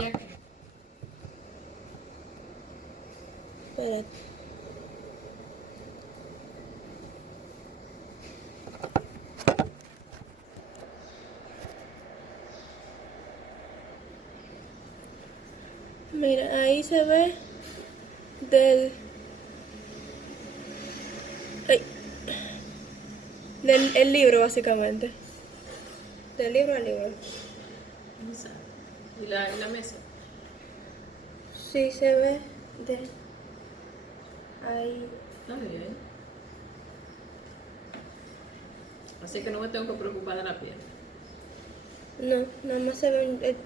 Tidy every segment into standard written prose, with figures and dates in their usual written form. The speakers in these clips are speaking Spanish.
Ya que. Espérate. Mira, ahí se ve del, ay, del el libro básicamente. Del libro al libro. Exacto. Y la mesa. Sí se ve de ahí. Está bien. Así que no me tengo que preocupar de la piel. No, nada más se ve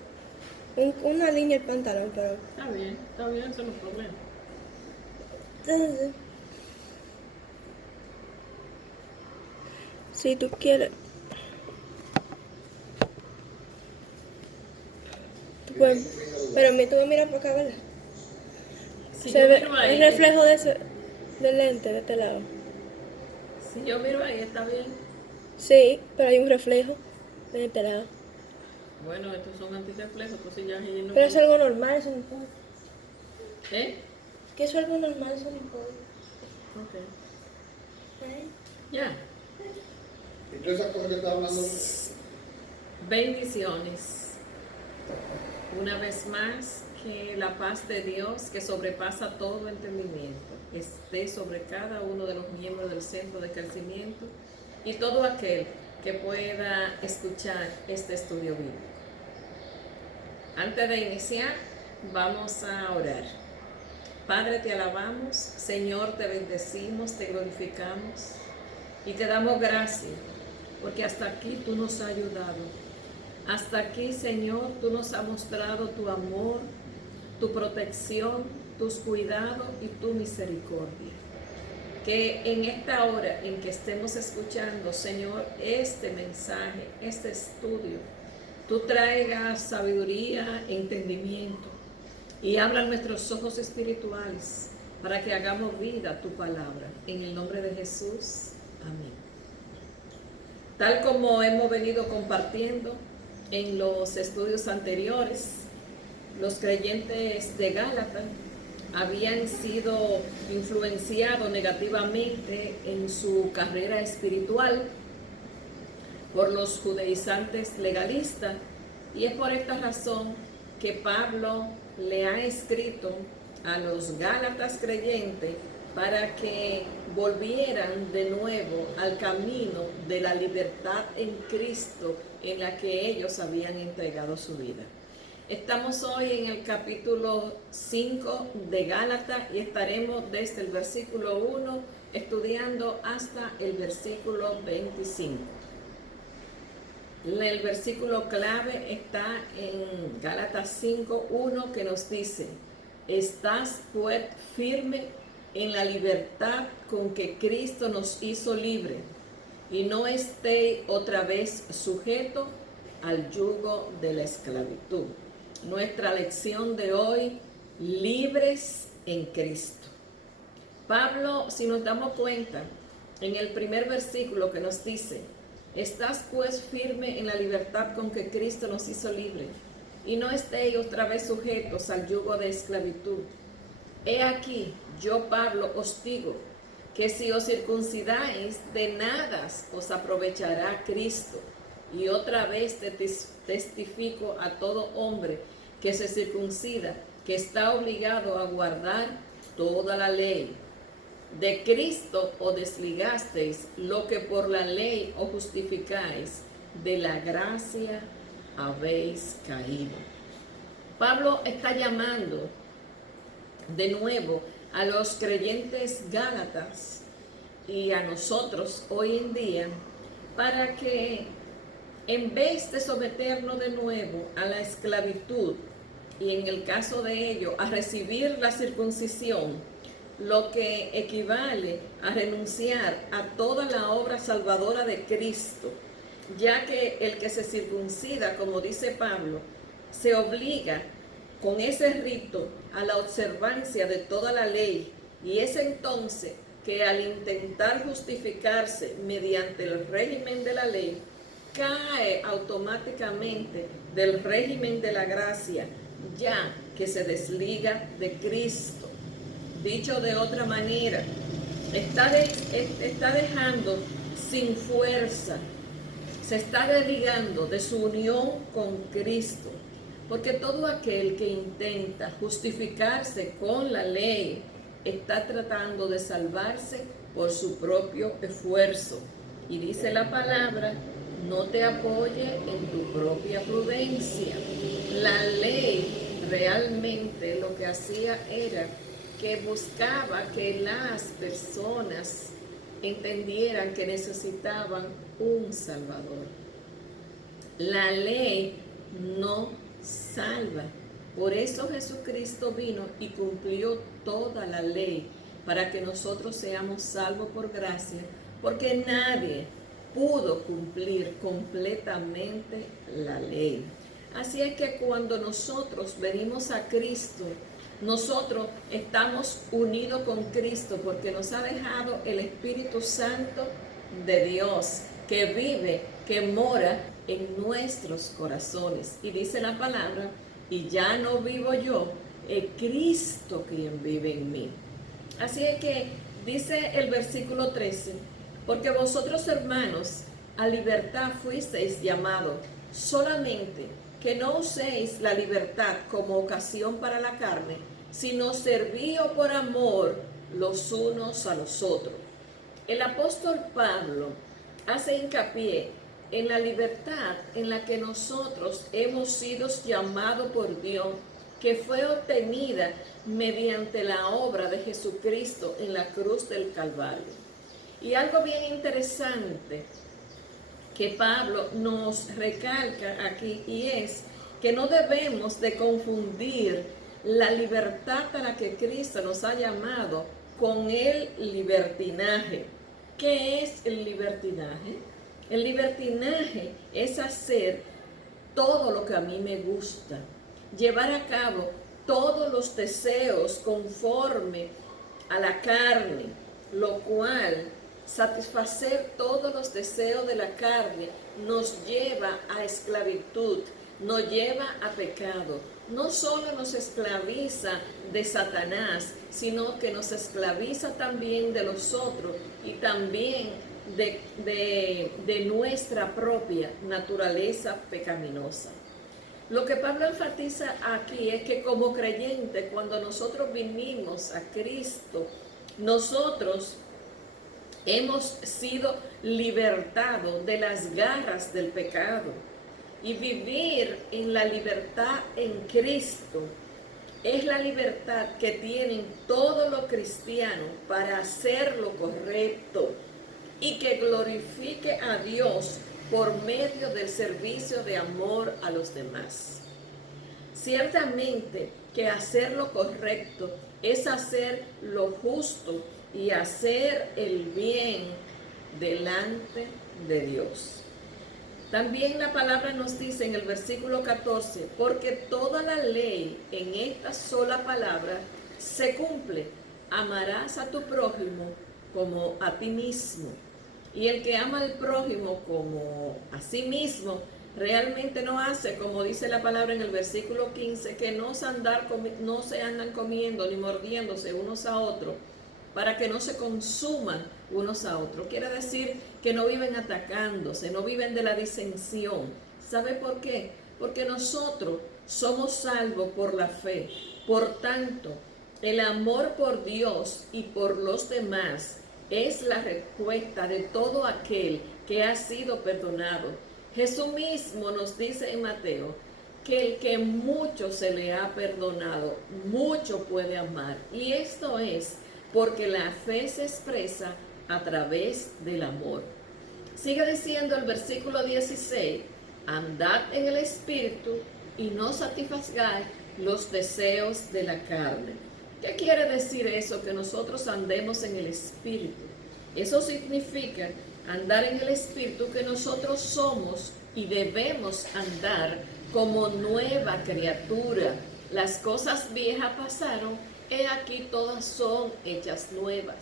una línea del pantalón, pero Está bien, eso no es problema. entonces, si tú quieres, tú puedes, pero tú vas a mirar para acá, ¿verdad? Si Se yo ve miro el ahí, reflejo de ese, del lente de este lado. si yo miro ahí, está bien. Sí, pero hay un reflejo de este lado. Bueno, estos son antirreflejos, entonces ya ahí no Pero es importa. algo normal, eso no importa. ¿Eh? Que eso es algo normal, eso no importa. Ok. ¿Eh? Ya. ¿Y todas esas cosas que estás hablando? Bendiciones. Una vez más, que la paz de Dios, que sobrepasa todo entendimiento, esté sobre cada uno de los miembros del centro de crecimiento y todo aquel que pueda escuchar este estudio bíblico. Antes de iniciar, vamos a orar. Padre, te alabamos, Señor, te bendecimos, te glorificamos y te damos gracias, porque hasta aquí tú nos has ayudado. Hasta aquí, Señor, tú nos has mostrado tu amor, tu protección, tus cuidados y tu misericordia. Que en esta hora en que estemos escuchando, Señor, este mensaje, este estudio, tú traigas sabiduría, entendimiento y abra nuestros ojos espirituales para que hagamos vida a tu palabra. En el nombre de Jesús, amén. Tal como hemos venido compartiendo en los estudios anteriores, los creyentes de Gálatas habían sido influenciados negativamente en su carrera espiritual por los judaizantes legalistas, y es por esta razón que Pablo le ha escrito a los Gálatas creyentes para que volvieran de nuevo al camino de la libertad en Cristo en la que ellos habían entregado su vida. Estamos hoy en el capítulo 5 de Gálatas y estaremos desde el versículo 1 estudiando hasta el versículo 25. El versículo clave está en Gálatas 5:1, que nos dice: estás pues firme en la libertad con que Cristo nos hizo libre, y no estéis otra vez sujeto al yugo de la esclavitud. Nuestra lección de hoy: libres en Cristo. Pablo, si nos damos cuenta, en el primer versículo que nos dice: estás pues firme en la libertad con que Cristo nos hizo libre, y no estéis otra vez sujetos al yugo de esclavitud. He aquí, yo Pablo os digo, que si os circuncidáis, de nada os aprovechará Cristo. Y otra vez te testifico a todo hombre que se circuncida, que está obligado a guardar toda la ley. De Cristo os desligasteis, lo que por la ley os justificáis, de la gracia habéis caído. Pablo está llamando de nuevo a los creyentes gálatas y a nosotros hoy en día para que, en vez de someternos de nuevo a la esclavitud y en el caso de ello a recibir la circuncisión, lo que equivale a renunciar a toda la obra salvadora de Cristo, ya que el que se circuncida, como dice Pablo, se obliga con ese rito a la observancia de toda la ley, y es entonces que al intentar justificarse mediante el régimen de la ley, cae automáticamente del régimen de la gracia ya que se desliga de Cristo. Dicho de otra manera, está dejando sin fuerza, se está desligando de su unión con Cristo, porque todo aquel que intenta justificarse con la ley está tratando de salvarse por su propio esfuerzo. Y dice la palabra, no te apoye en tu propia prudencia. La ley realmente lo que hacía era que buscaba que las personas entendieran que necesitaban un Salvador. La ley no salva. Por eso Jesucristo vino y cumplió toda la ley para que nosotros seamos salvos por gracia, porque nadie pudo cumplir completamente la ley. Así es que cuando nosotros venimos a Cristo, nosotros estamos unidos con Cristo porque nos ha dejado el Espíritu Santo de Dios que vive, que mora en nuestros corazones. Y dice la palabra, y ya no vivo yo, es Cristo quien vive en mí. Así es que dice el versículo 13, porque vosotros, hermanos, a libertad fuisteis llamados, solamente que no uséis la libertad como ocasión para la carne, sino servíos por amor los unos a los otros. El apóstol Pablo hace hincapié en la libertad en la que nosotros hemos sido llamados por Dios, que fue obtenida mediante la obra de Jesucristo en la cruz del Calvario. Y algo bien interesante que Pablo nos recalca aquí, y es que no debemos de confundir la libertad a la que Cristo nos ha llamado con el libertinaje. ¿Qué es el libertinaje? El libertinaje es hacer todo lo que a mí me gusta, llevar a cabo todos los deseos conforme a la carne, lo cual satisfacer todos los deseos de la carne nos lleva a esclavitud, nos lleva a pecado. No solo nos esclaviza de Satanás, sino que nos esclaviza también de los otros y también de nuestra propia naturaleza pecaminosa. Lo que Pablo enfatiza aquí es que como creyente, cuando nosotros vinimos a Cristo, nosotros hemos sido libertados de las garras del pecado. Y vivir en la libertad en Cristo es la libertad que tienen todos los cristianos para hacer lo correcto y que glorifique a Dios por medio del servicio de amor a los demás. Ciertamente que hacer lo correcto es hacer lo justo y hacer el bien delante de Dios. También la palabra nos dice en el versículo 14, porque toda la ley en esta sola palabra se cumple, amarás a tu prójimo como a ti mismo. Y el que ama al prójimo como a sí mismo, realmente no hace, como dice la palabra en el versículo 15, que no se andan comiendo ni mordiéndose unos a otros, para que no se consuman unos a otros. Quiere decir que no viven atacándose, no viven de la disensión. ¿Sabe por qué? Porque nosotros somos salvos por la fe. Por tanto, el amor por Dios y por los demás es la respuesta de todo aquel que ha sido perdonado. Jesús mismo nos dice en Mateo que el que mucho se le ha perdonado, mucho puede amar. Y esto es porque la fe se expresa a través del amor. Sigue diciendo el versículo 16, andad en el Espíritu y no satisfagáis los deseos de la carne. ¿Qué quiere decir eso? Que nosotros andemos en el Espíritu. Eso significa andar en el Espíritu, que nosotros somos y debemos andar como nueva criatura. Las cosas viejas pasaron, he aquí todas son hechas nuevas.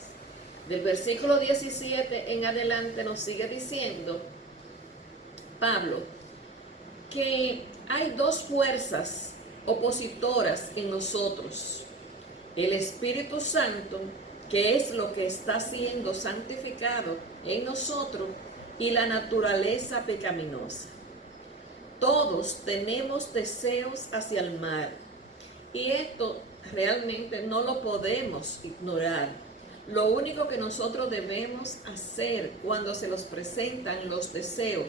Del versículo 17 en adelante nos sigue diciendo Pablo que hay dos fuerzas opositoras en nosotros. El Espíritu Santo, que es lo que está siendo santificado en nosotros, y la naturaleza pecaminosa. Todos tenemos deseos hacia el mal, y esto realmente no lo podemos ignorar. Lo único que nosotros debemos hacer cuando se nos presentan los deseos,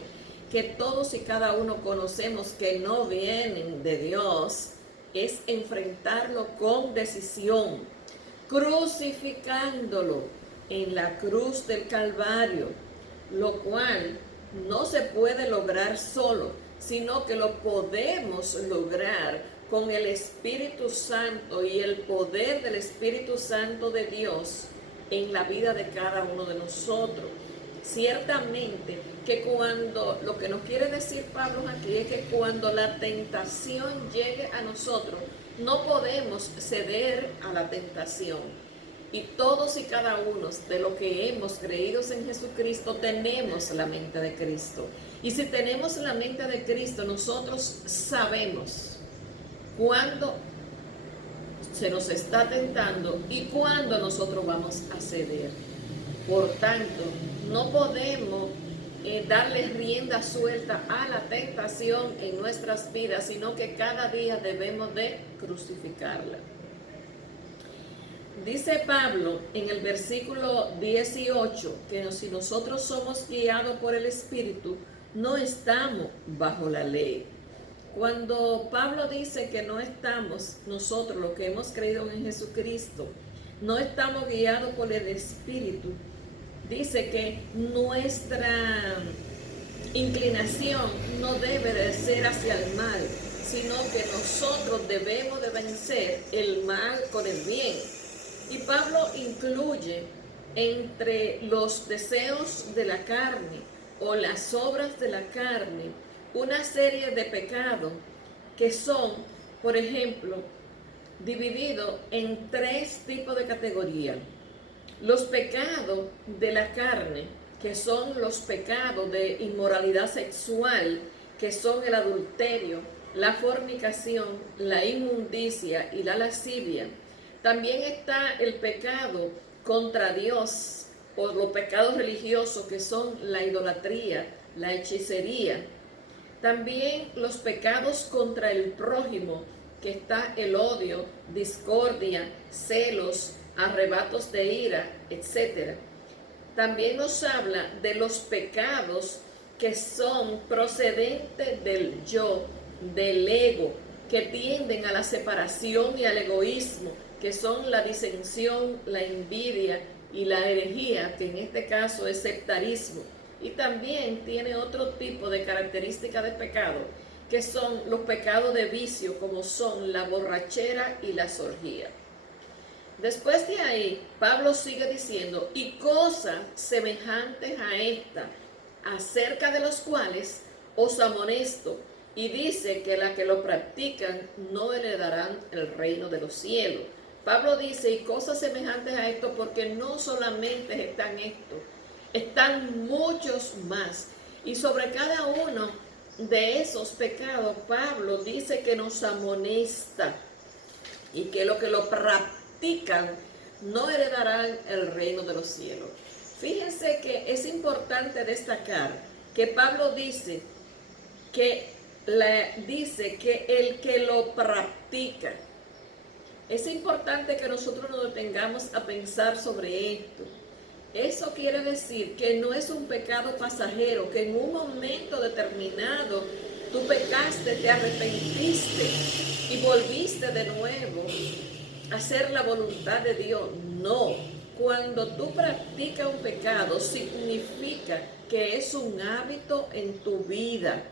que todos y cada uno conocemos que no vienen de Dios, es enfrentarlo con decisión, crucificándolo en la cruz del Calvario, lo cual no se puede lograr solo, sino que lo podemos lograr con el Espíritu Santo y el poder del Espíritu Santo de Dios en la vida de cada uno de nosotros. Ciertamente que cuando, lo que nos quiere decir Pablo aquí es que cuando la tentación llegue a nosotros, no podemos ceder a la tentación. Y todos y cada uno de los que hemos creído en Jesucristo tenemos la mente de Cristo. Y si tenemos la mente de Cristo, nosotros sabemos cuándo se nos está tentando y cuándo nosotros vamos a ceder. Por tanto, no podemos darle rienda suelta a la tentación en nuestras vidas, sino que cada día debemos de crucificarla. Dice Pablo en el versículo 18 que si nosotros somos guiados por el Espíritu, no estamos bajo la ley. Cuando Pablo dice que no estamos, nosotros los que hemos creído en Jesucristo, no estamos guiados por el Espíritu, dice que nuestra inclinación no debe de ser hacia el mal, sino que nosotros debemos de vencer el mal con el bien. Y Pablo incluye entre los deseos de la carne o las obras de la carne una serie de pecados que son, por ejemplo, divididos en 3 tipos de categorías. Los pecados de la carne, que son los pecados de inmoralidad sexual, que son el adulterio, la fornicación, la inmundicia y la lascivia. También está el pecado contra Dios, o los pecados religiosos, que son la idolatría, la hechicería. También los pecados contra el prójimo, que está el odio, discordia, celos, arrebatos de ira, etc. También nos habla de los pecados que son procedentes del yo, del ego, que tienden a la separación y al egoísmo, que son la disensión, la envidia y la herejía, que en este caso es sectarismo. Y también tiene otro tipo de características de pecado, que son los pecados de vicio, como son la borrachera y la orgías. Después de ahí, Pablo sigue diciendo, y cosas semejantes a esta, acerca de los cuales os amonesto, y dice que las que lo practican no heredarán el reino de los cielos. Pablo dice, y cosas semejantes a esto, porque no solamente están estos, están muchos más. Y sobre cada uno de esos pecados, Pablo dice que nos amonesta, y que los que lo practican no heredarán el reino de los cielos. Fíjense que es importante destacar que Pablo dice que el que lo practica. Es importante que nosotros nos detengamos a pensar sobre esto. Eso quiere decir que no es un pecado pasajero, que en un momento determinado tú pecaste, te arrepentiste y volviste de nuevo a hacer la voluntad de Dios. No, cuando tú practicas un pecado significa que es un hábito en tu vida.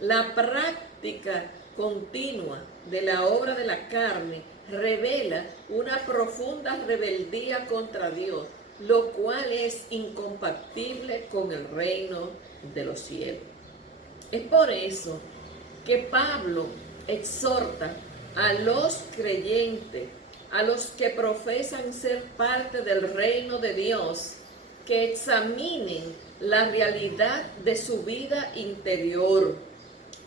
La práctica continua de la obra de la carne revela una profunda rebeldía contra Dios, lo cual es incompatible con el reino de los cielos. Es por eso que Pablo exhorta a los creyentes, a los que profesan ser parte del reino de Dios, que examinen la realidad de su vida interior,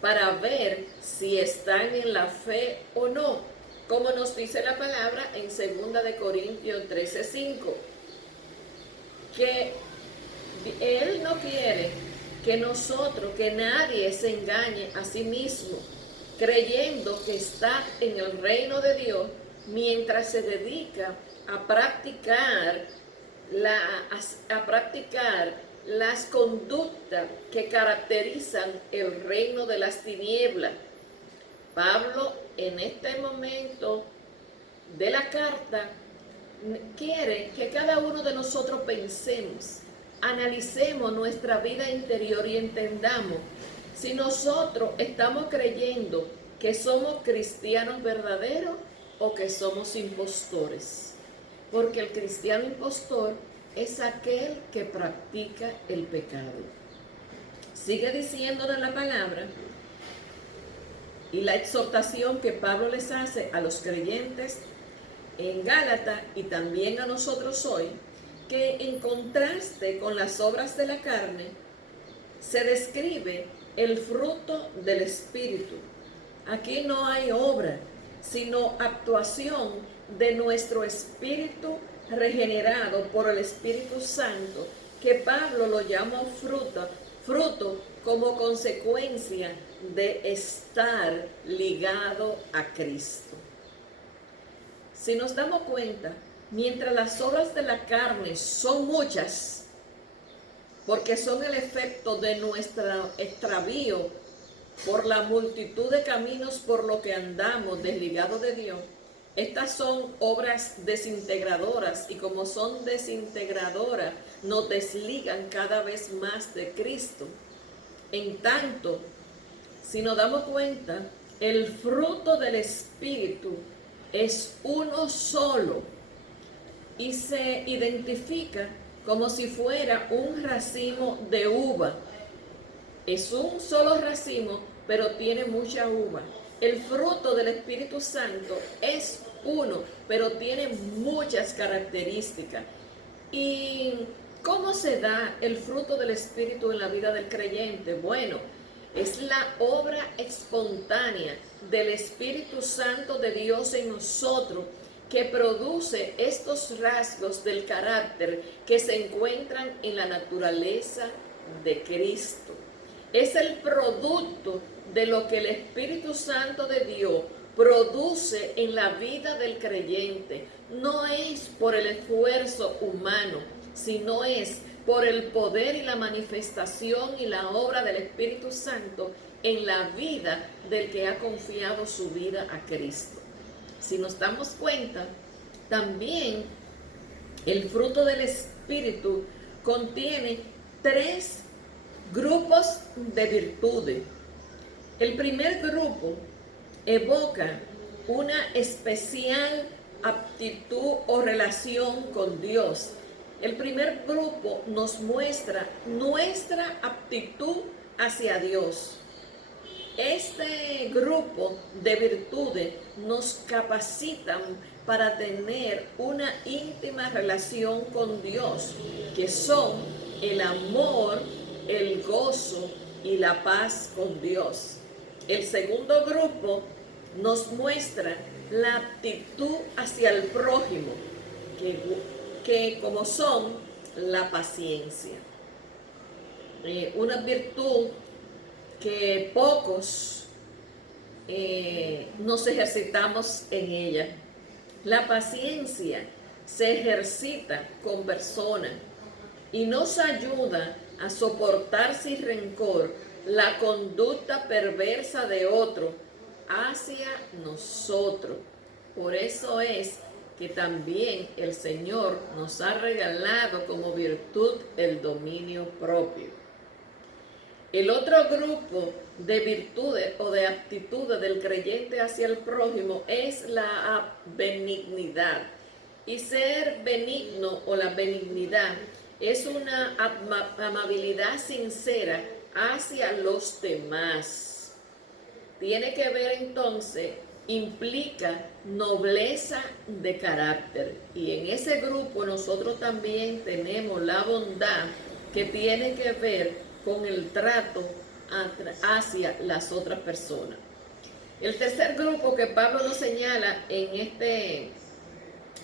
para ver si están en la fe o no, como nos dice la palabra en 2 de Corintios 13:5, que Él no quiere que nosotros, que nadie se engañe a sí mismo, creyendo que está en el reino de Dios mientras se dedica a practicar las conductas que caracterizan el reino de las tinieblas. Pablo, en este momento de la carta, quiere que cada uno de nosotros pensemos, analicemos nuestra vida interior y entendamos si nosotros estamos creyendo que somos cristianos verdaderos o que somos impostores. Porque el cristiano impostor es aquel que practica el pecado. Sigue diciéndonos la palabra y la exhortación que Pablo les hace a los creyentes en Gálatas y también a nosotros hoy, que en contraste con las obras de la carne, se describe el fruto del Espíritu. Aquí no hay obra, sino actuación de nuestro espíritu regenerado por el Espíritu Santo, que Pablo lo llama fruto como consecuencia de estar ligado a Cristo. Si nos damos cuenta, mientras las obras de la carne son muchas, porque son el efecto de nuestro extravío por la multitud de caminos por lo que andamos desligados de Dios, estas son obras desintegradoras, y como son desintegradoras, nos desligan cada vez más de Cristo. En tanto, si nos damos cuenta, el fruto del Espíritu es uno solo y se identifica como si fuera un racimo de uva. Es un solo racimo, pero tiene mucha uva. El fruto del Espíritu Santo es uno, pero tiene muchas características. ¿Y cómo se da el fruto del Espíritu en la vida del creyente? Bueno, es la obra espontánea del Espíritu Santo de Dios en nosotros, que produce estos rasgos del carácter que se encuentran en la naturaleza de Cristo. Es el producto de lo que el Espíritu Santo de Dios produce en la vida del creyente. No es por el esfuerzo humano, sino es por el poder y la manifestación y la obra del Espíritu Santo en la vida del que ha confiado su vida a Cristo. Si nos damos cuenta, también el fruto del Espíritu contiene 3 grupos de virtudes. El primer grupo evoca una especial aptitud o relación con Dios. El primer grupo nos muestra nuestra aptitud hacia Dios. Este grupo de virtudes nos capacitan para tener una íntima relación con Dios, que son el amor, el gozo y la paz con Dios. El segundo grupo nos muestra la aptitud hacia el prójimo, que como son la paciencia. Una virtud que pocos nos ejercitamos en ella. La paciencia se ejercita con personas y nos ayuda a soportar sin rencor la conducta perversa de otro hacia nosotros. Por eso es que también el Señor nos ha regalado como virtud el dominio propio. El otro grupo de virtudes o de aptitudes del creyente hacia el prójimo es la benignidad. Y ser benigno o la benignidad es una amabilidad sincera hacia los demás. Tiene que ver entonces, implica nobleza de carácter. Y en ese grupo nosotros también tenemos la bondad, que tiene que ver con el trato hacia las otras personas. El tercer grupo que Pablo nos señala en este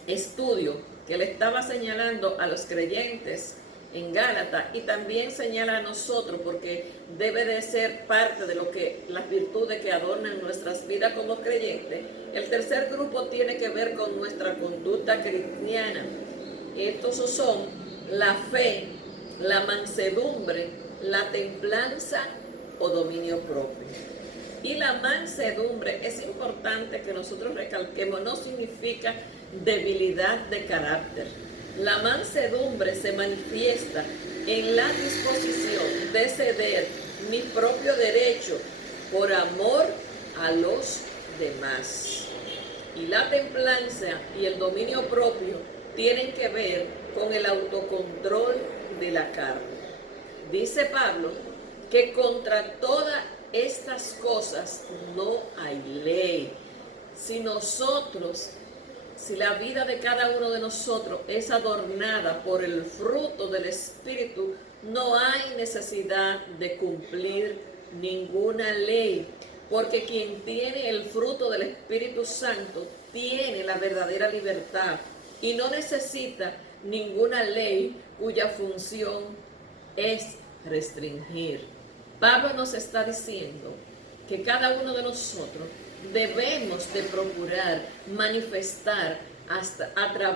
estudio, que le estaba señalando a los creyentes en Gálatas y también señala a nosotros, porque debe de ser parte de lo que las virtudes que adornan nuestras vidas como creyentes. El tercer grupo tiene que ver con nuestra conducta cristiana. Estos son la fe, la mansedumbre, la templanza o dominio propio. Y la mansedumbre, es importante que nosotros recalquemos, no significa debilidad de carácter. La mansedumbre se manifiesta en la disposición de ceder mi propio derecho por amor a los demás. Y la templanza y el dominio propio tienen que ver con el autocontrol de la carne. Dice Pablo que contra todas estas cosas no hay ley. Si la vida de cada uno de nosotros es adornada por el fruto del Espíritu, no hay necesidad de cumplir ninguna ley, porque quien tiene el fruto del Espíritu Santo tiene la verdadera libertad y no necesita ninguna ley cuya función es restringir. Pablo nos está diciendo que cada uno de nosotros debemos de procurar manifestar a través